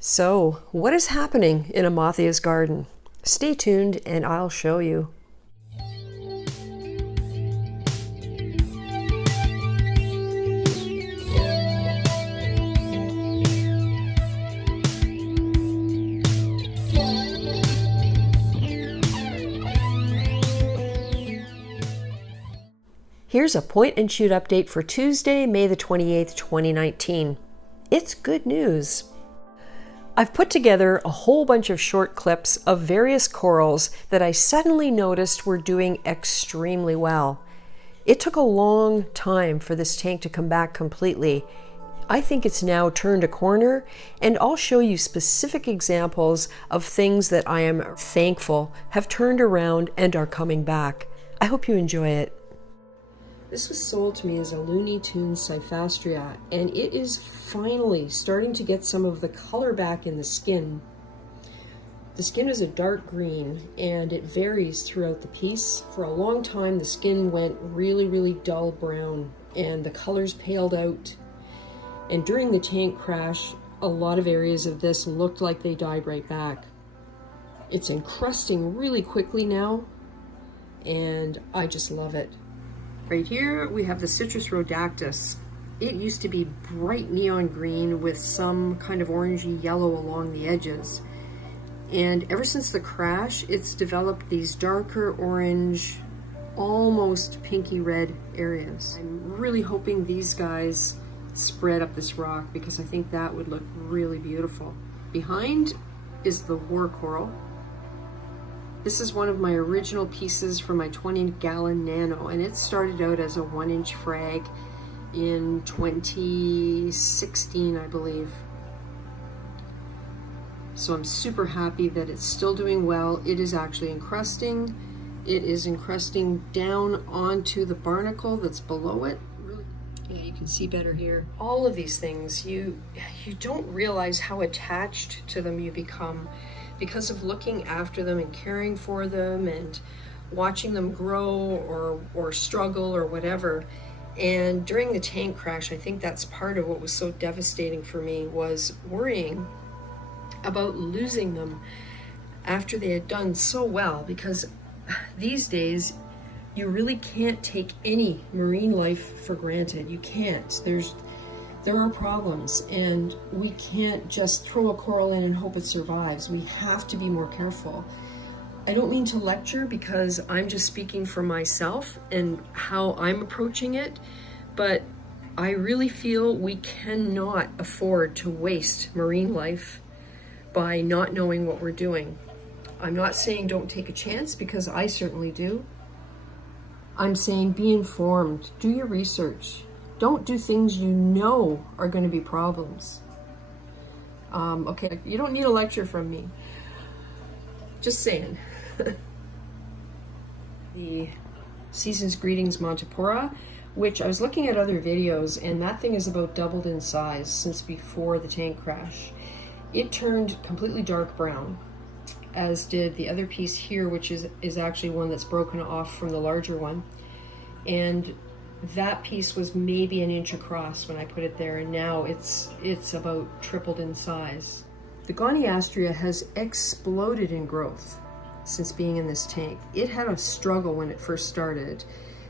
So, what is happening in Amathia's garden? Stay tuned and I'll show you. Here's a point and shoot update for Tuesday, May the 28th, 2019. It's good news. I've put together a whole bunch of short clips of various corals that I suddenly noticed were doing extremely well. It took a long time for this tank to come back completely. I think it's now turned a corner, and I'll show you specific examples of things that I am thankful have turned around and are coming back. I hope you enjoy it. This was sold to me as a Looney Tunes Cyphastria, and it is finally starting to get some of the color back in the skin. The skin is a dark green, and it varies throughout the piece. For a long time, the skin went really dull brown, and the colors paled out. And during the tank crash, a lot of areas of this looked like they died right back. It's encrusting really quickly now, and I just love it. Right here we have the Citrus rhodactis. It used to be bright neon green with some kind of orangey yellow along the edges. And ever since the crash, it's developed these darker orange, almost pinky red areas. I'm really hoping these guys spread up this rock because I think that would look really beautiful. Behind is the war coral. This is one of my original pieces from my 20-gallon nano, and it started out as a 1-inch frag in 2016, I believe. So I'm super happy that it's still doing well. It is actually encrusting. It is encrusting down onto the barnacle that's below it. Yeah, you can see better here. All of these things, you don't realize how attached to them you become because of looking after them and caring for them and watching them grow or struggle or whatever. And during the tank crash, I think that's part of what was so devastating for me, was worrying about losing them after they had done so well, because these days you really can't take any marine life for granted. You can't. There are problems, and we can't just throw a coral in and hope it survives. We have to be more careful. I don't mean to lecture because I'm just speaking for myself and how I'm approaching it, but I really feel we cannot afford to waste marine life by not knowing what we're doing. I'm not saying don't take a chance, because I certainly do. I'm saying be informed, do your research. Don't do things you know are going to be problems. Okay, you don't need a lecture from me. Just saying. The Season's Greetings Montipora, which I was looking at other videos, and that thing is about doubled in size since before the tank crash. It turned completely dark brown, as did the other piece here, which is actually one that's broken off from the larger one. And that piece was maybe 1 inch across when I put it there, and now it's about tripled in size. The Goniastria has exploded in growth since being in this tank. It had a struggle when it first started.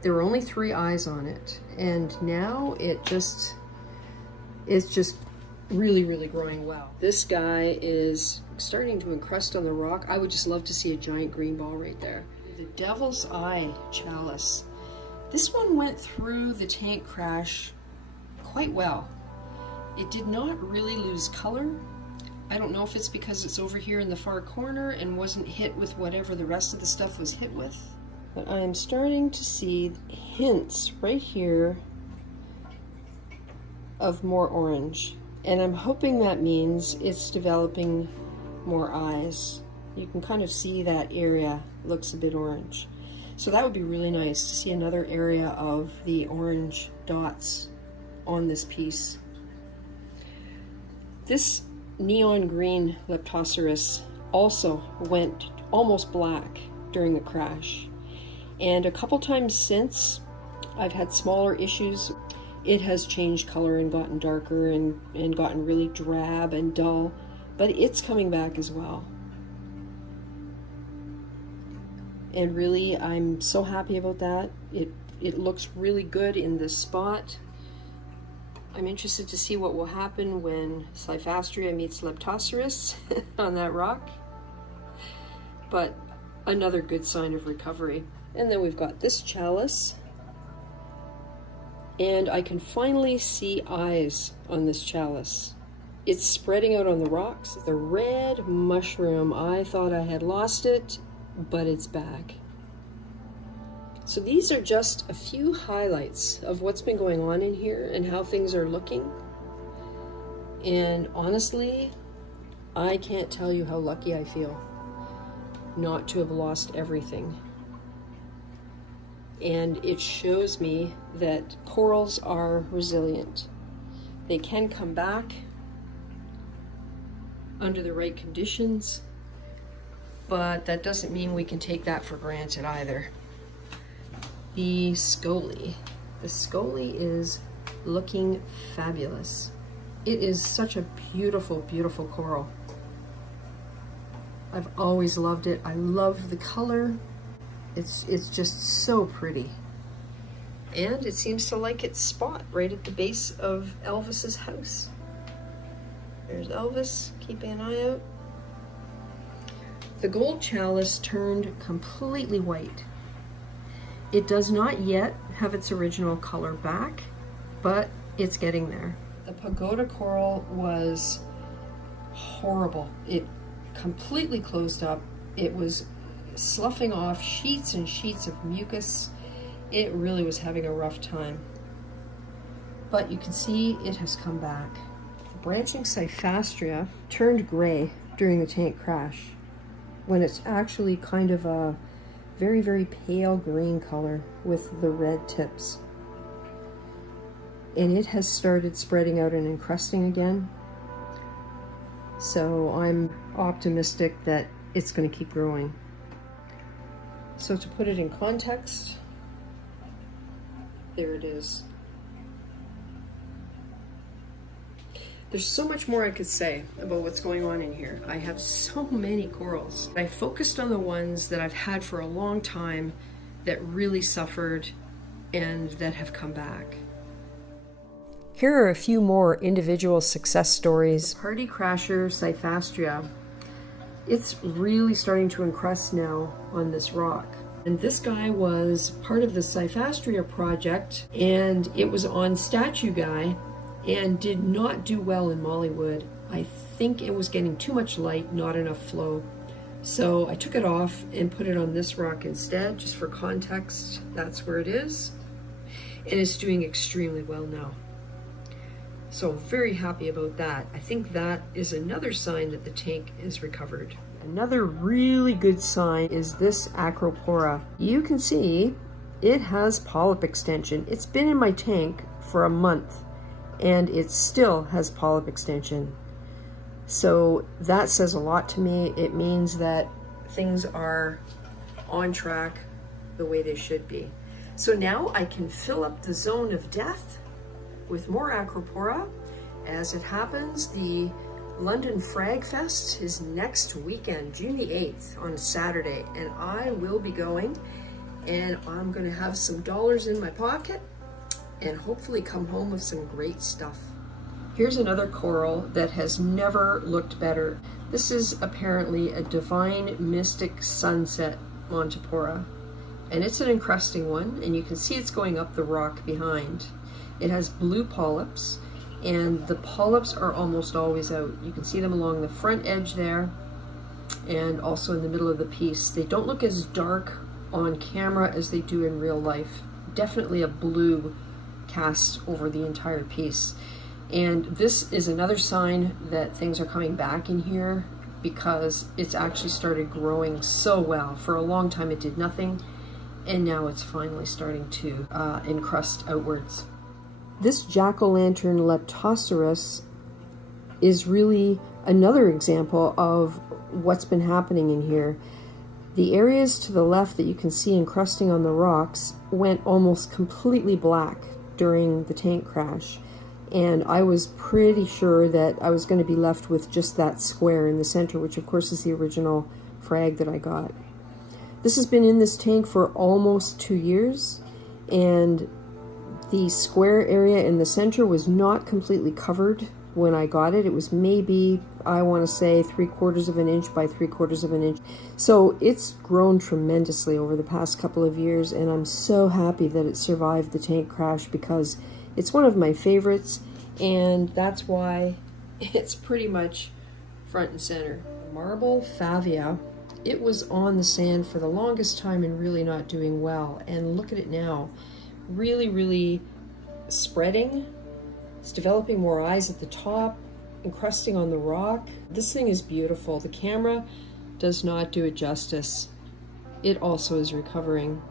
There were only 3 eyes on it, and now it's just really growing well. This guy is starting to encrust on the rock. I would just love to see a giant green ball right there. The Devil's Eye Chalice. This one went through the tank crash quite well. It did not really lose color. I don't know if it's because it's over here in the far corner and wasn't hit with whatever the rest of the stuff was hit with. But I'm starting to see hints right here of more orange. And I'm hoping that means it's developing more eyes. You can kind of see that area looks a bit orange. So that would be really nice to see another area of the orange dots on this piece. This neon green Leptocerus also went almost black during the crash. And a couple times since, I've had smaller issues. It has changed color and gotten darker and gotten really drab and dull. but it's coming back as well. And really, I'm so happy about that. It looks really good in this spot. I'm interested to see what will happen when Cyphastria meets Leptocerus on that rock. But another good sign of recovery. And then we've got this chalice. And I can finally see eyes on this chalice. It's spreading out on the rocks. The red mushroom, I thought I had lost it, but it's back. So these are just a few highlights of what's been going on in here and how things are looking. And honestly, I can't tell you how lucky I feel not to have lost everything. And it shows me that corals are resilient. They can come back under the right conditions, but that doesn't mean we can take that for granted either. The Scoly is looking fabulous. It is such a beautiful, beautiful coral. I've always loved it. I love the color. It's just so pretty. And it seems to like its spot right at the base of Elvis's house. There's Elvis, keeping an eye out. The gold chalice turned completely white. It does not yet have its original color back, but it's getting there. The Pagoda Coral was horrible. It completely closed up. It was sloughing off sheets and sheets of mucus. It really was having a rough time. But you can see it has come back. The branching Cyphastria turned gray during the tank crash, when it's actually kind of a very, very pale green color with the red tips. And it has started spreading out and encrusting again. So I'm optimistic that it's going to keep growing. So to put it in context, there it is. There's so much more I could say about what's going on in here. I have so many corals. I focused on the ones that I've had for a long time that really suffered and that have come back. Here are a few more individual success stories. Party Crasher Cyphastria. It's really starting to encrust now on this rock. And this guy was part of the Cyphastria project, and it was on Statue Guy and did not do well in Mollywood. I think it was getting too much light, not enough flow. So I took it off and put it on this rock instead, just for context. That's where it is. And it's doing extremely well now. So I'm very happy about that. I think that is another sign that the tank is recovered. Another really good sign is this Acropora. You can see it has polyp extension. It's been in my tank for a month and it still has polyp extension. So that says a lot to me. It means that things are on track the way they should be. So now I can fill up the zone of death with more Acropora. As it happens, the London Frag Fest is next weekend, June the 8th on Saturday, and I will be going, and I'm going to have some dollars in my pocket and hopefully come home with some great stuff. Here's another coral that has never looked better. This is apparently a Divine Mystic Sunset Montipora, and it's an encrusting one, and you can see it's going up the rock behind. It has blue polyps, and the polyps are almost always out. You can see them along the front edge there and also in the middle of the piece. They don't look as dark on camera as they do in real life. Definitely a blue cast over the entire piece. And this is another sign that things are coming back in here, because it's actually started growing so well. For a long time it did nothing, and now it's finally starting to encrust outwards. This jack-o'-lantern Leptocerus is really another example of what's been happening in here. The areas to the left that you can see encrusting on the rocks went almost completely black during the tank crash, and I was pretty sure that I was going to be left with just that square in the center, which of course is the original frag that I got. This has been in this tank for almost 2 years, and the square area in the center was not completely covered when I got it. It was maybe, I want to say, 3/4 of an inch by 3/4 of an inch. So it's grown tremendously over the past couple of years, and I'm so happy that it survived the tank crash because it's one of my favorites, and that's why it's pretty much front and center. Marble Favia, it was on the sand for the longest time and really not doing well, and look at it now. Really spreading. It's developing more eyes at the top, encrusting on the rock. This thing is beautiful. The camera does not do it justice. It also is recovering.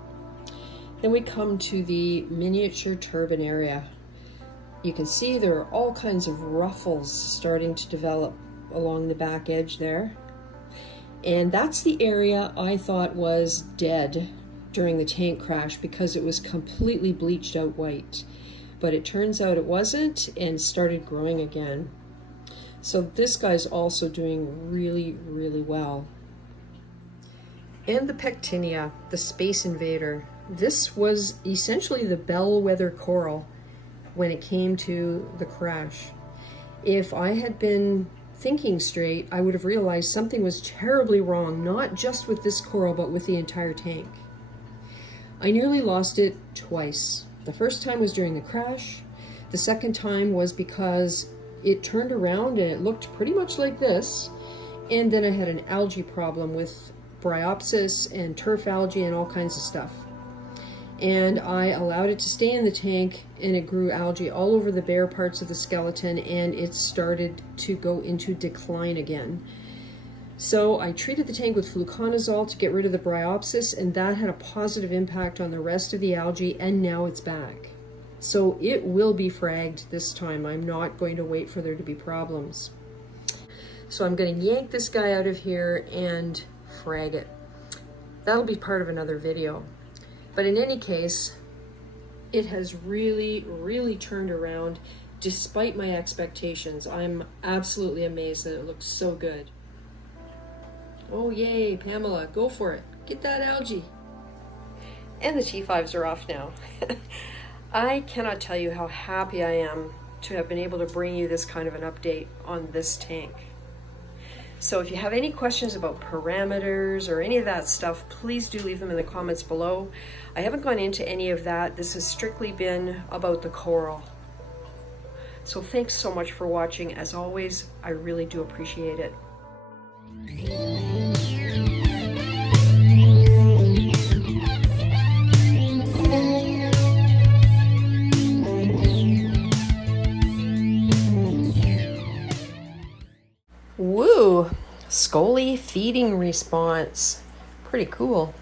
Then we come to the miniature turban area. You can see there are all kinds of ruffles starting to develop along the back edge there. And that's the area I thought was dead during the tank crash because it was completely bleached out white. But it turns out it wasn't and started growing again. So this guy's also doing really well. And the Pectinia, the Space Invader. This was essentially the bellwether coral when it came to the crash. If I had been thinking straight, I would have realized something was terribly wrong, not just with this coral, but with the entire tank. I nearly lost it twice. The first time was during the crash. The second time was because it turned around and it looked pretty much like this. And then I had an algae problem with bryopsis and turf algae and all kinds of stuff. And I allowed it to stay in the tank, and it grew algae all over the bare parts of the skeleton, and it started to go into decline again. So I treated the tank with fluconazole to get rid of the bryopsis, and that had a positive impact on the rest of the algae, and now it's back. So it will be fragged this time. I'm not going to wait for there to be problems. So I'm going to yank this guy out of here and frag it. That'll be part of another video. But in any case, it has really turned around despite my expectations. I'm absolutely amazed that it looks so good. Oh yay, Pamela, go for it. Get that algae. And the T5s are off now. I cannot tell you how happy I am to have been able to bring you this kind of an update on this tank. So if you have any questions about parameters or any of that stuff, please do leave them in the comments below. I haven't gone into any of that. This has strictly been about the coral. So thanks so much for watching. As always, I really do appreciate it. Woo! Scully feeding response. Pretty cool.